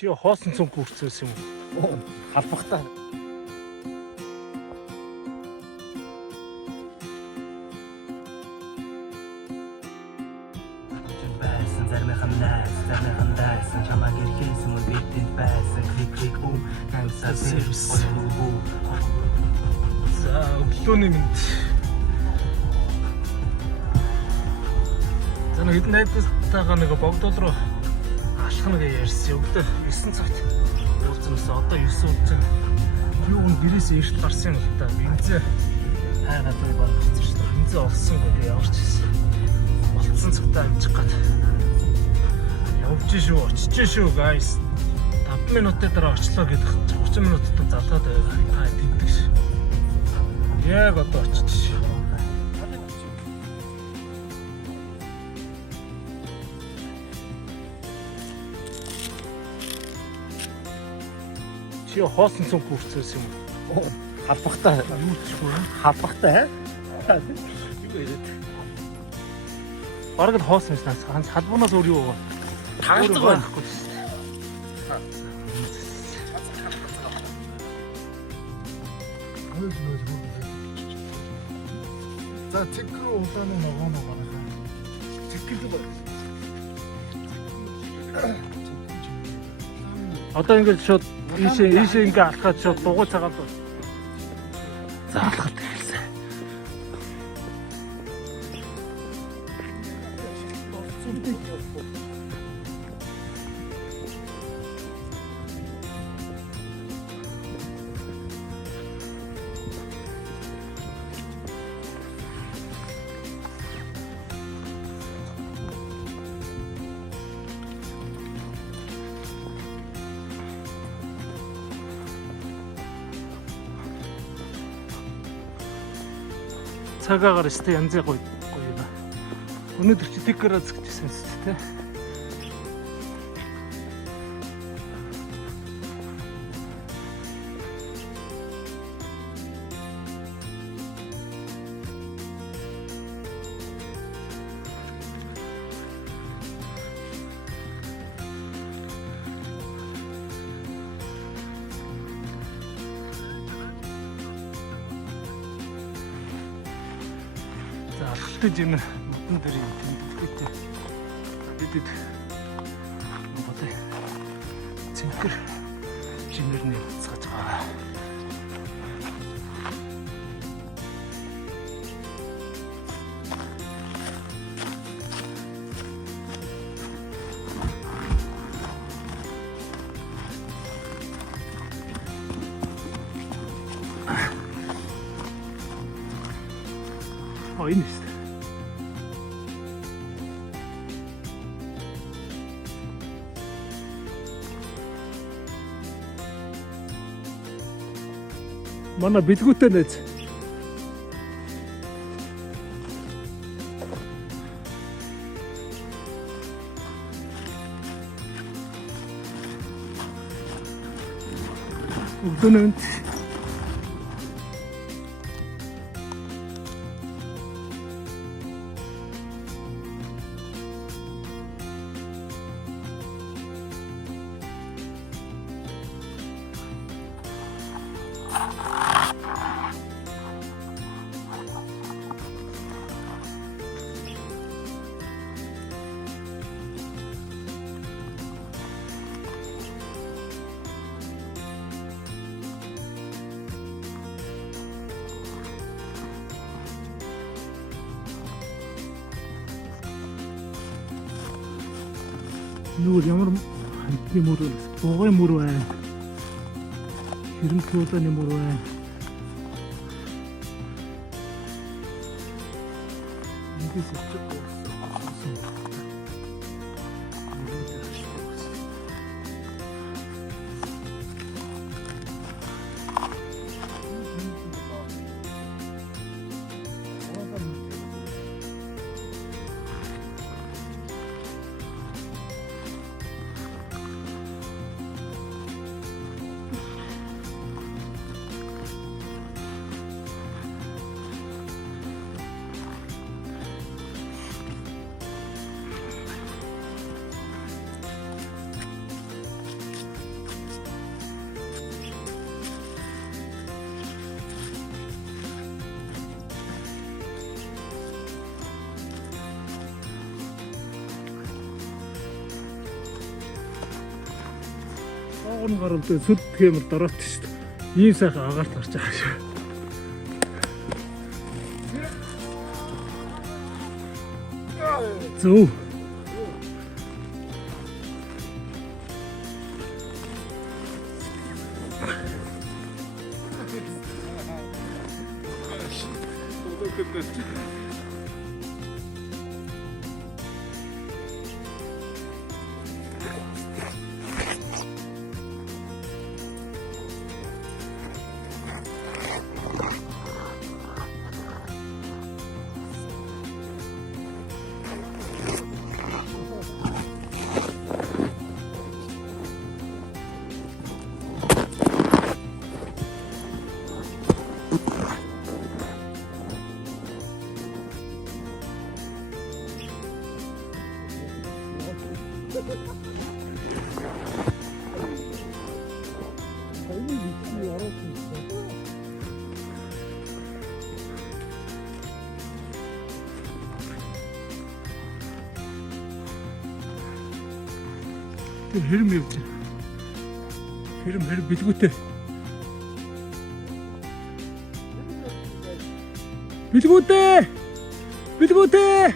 Чи хоосон цүнх үрцээс юм уу? Халбахтаа. Зармайхан найс, зармайхан дайсан чамаг ирэхээс мөн бидэнд байсан клик бүү намсаа сервис. За өглөөний мэнд. За нэг хэдэн найзтайгаа нэг богдол руу алхах нэг ярьсан. Өглөө 9 цагт уулзсанаас одоо 9 цаг. Юу н гэрээс эрт гарсан л та. Бензин хайгаад баг болсон шүү дээ. Бензин олсонгүй тэгээ яварч ирсэн. Болцсон цагтаа амжих гад. Явж шүү, очиж шүү guys. 5 минутын дараа очлоо гэдэг 30 минутад залгаад та дийдэг ш. Яг одоо очиж шүү. Чи хоосон цүнх үрцээс юм уу? Халбахтаа юу чгүй халбахтаа юу яриад бараг л хоосон юм шнаас ганц халбуунаас өөр юу тагалдаг байхгүй шүү дээ. За цэгэр улааны ногоо гаргаа. Цэгэр баг. Одоо ингээд шууд ийшээ ингээ алхаад шууд дугуй цагаан бол. За алхаад ирсэн. Цагаагаар өстэй янзын гоё байна. Өнөөдөр чи тикераз гэжсэн шүү дээ. За алхалтай юм нутан дээр юм тэмдэглэхтэй. Бидэд нугатай. Цэнхэр жимэрний цааж байгаа. Энэ шүү дээ. Манай бэлгүүтэй нээз. Өглөөнд нүүр ямар хантны мөр вэ? Богой мөр вэ? Хэрэг тууланы мөр вэ? Эндээс өчөг болсон. Доогор нь гарал дээр сүд тгэмэр дороот шүү дээ. Ийм сайхан агаарт гарч байгаа шүү. Зөв. Тэр хэрэм явж байна. Хэрэм бэлгүүтэй. Бэлгүүтэй. Бэлгүүтэй.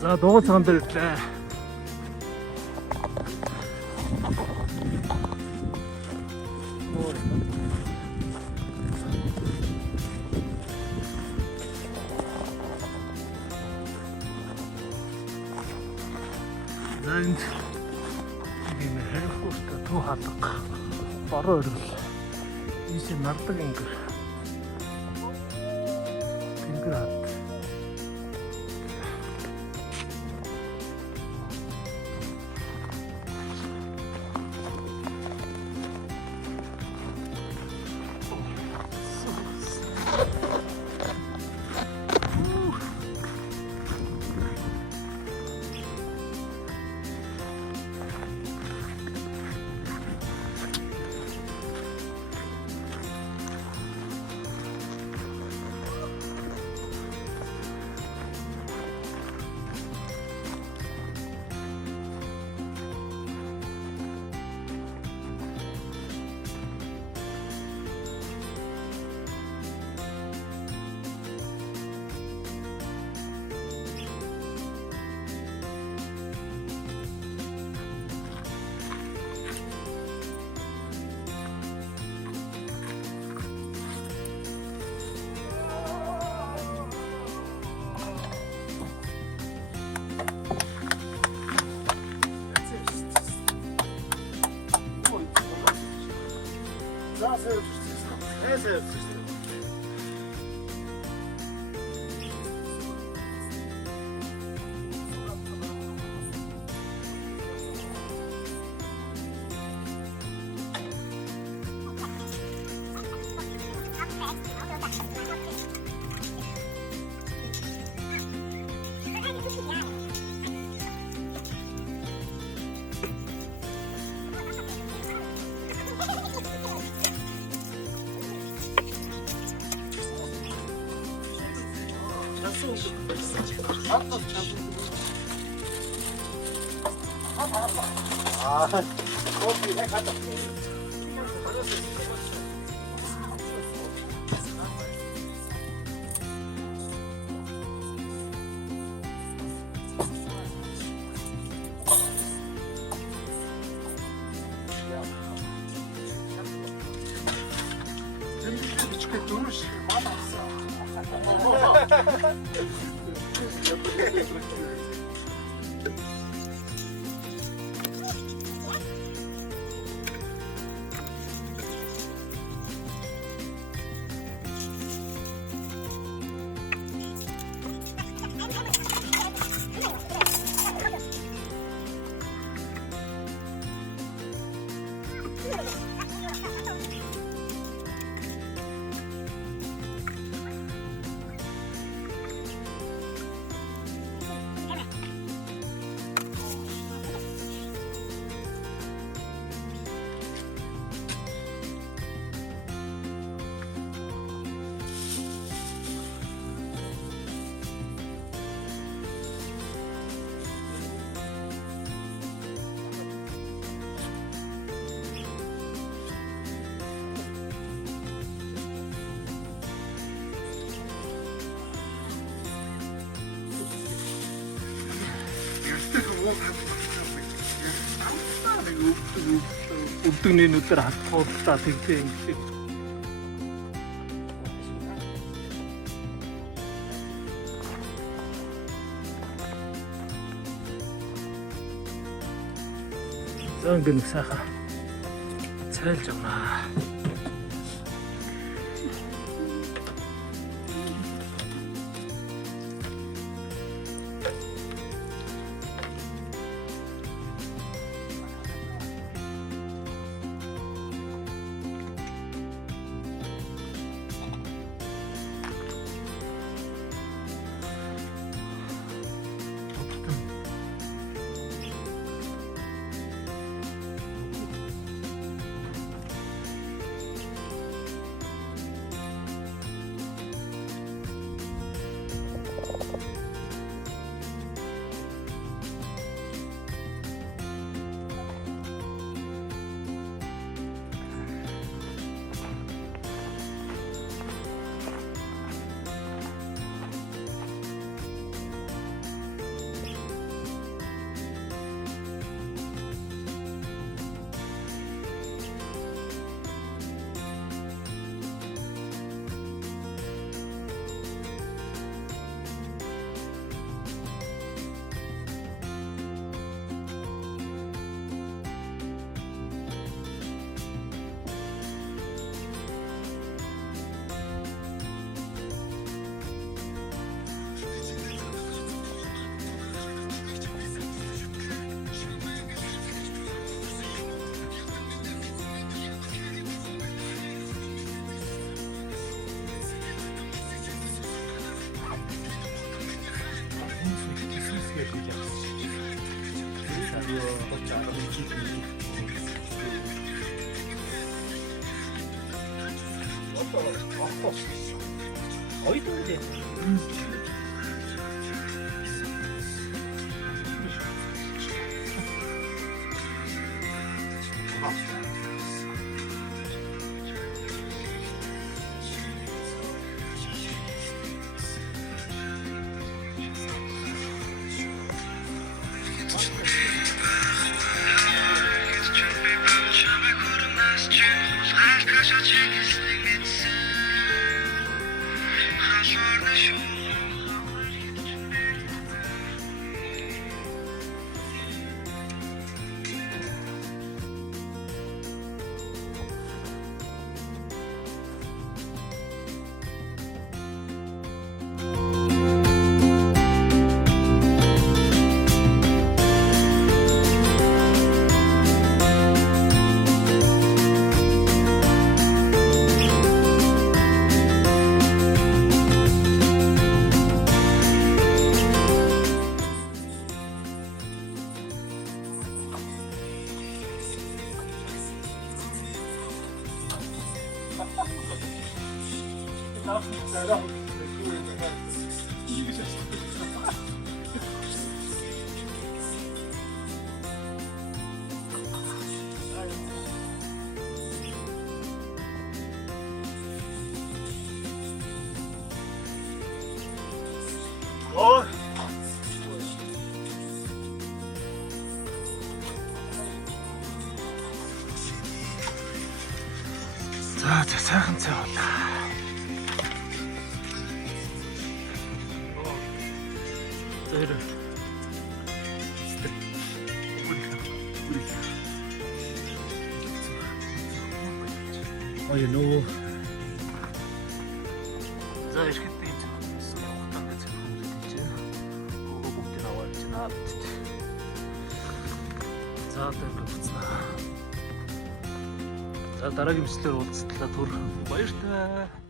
За дугуй цагаан дээр ирлээ. За энд ийм хайрхууртай туу хаалга бороо өргөл ийшээ нардаг ингэр тэнгэр хат. За сэвчсэн. Өдөгний нүдээр хатгуултаа тэгтээ ингэдэг. За ингэ сайхан цайлж авнаа. 어이던데. 자, сайхан цай байна. Тэр ой нөө за ирэхдээ явахтаа гэж хүмүүс чинь бүгд аваад чинь аа. За тэр буцаа. За дараагийн бичлэгээр уулзтлаа түр баяртай.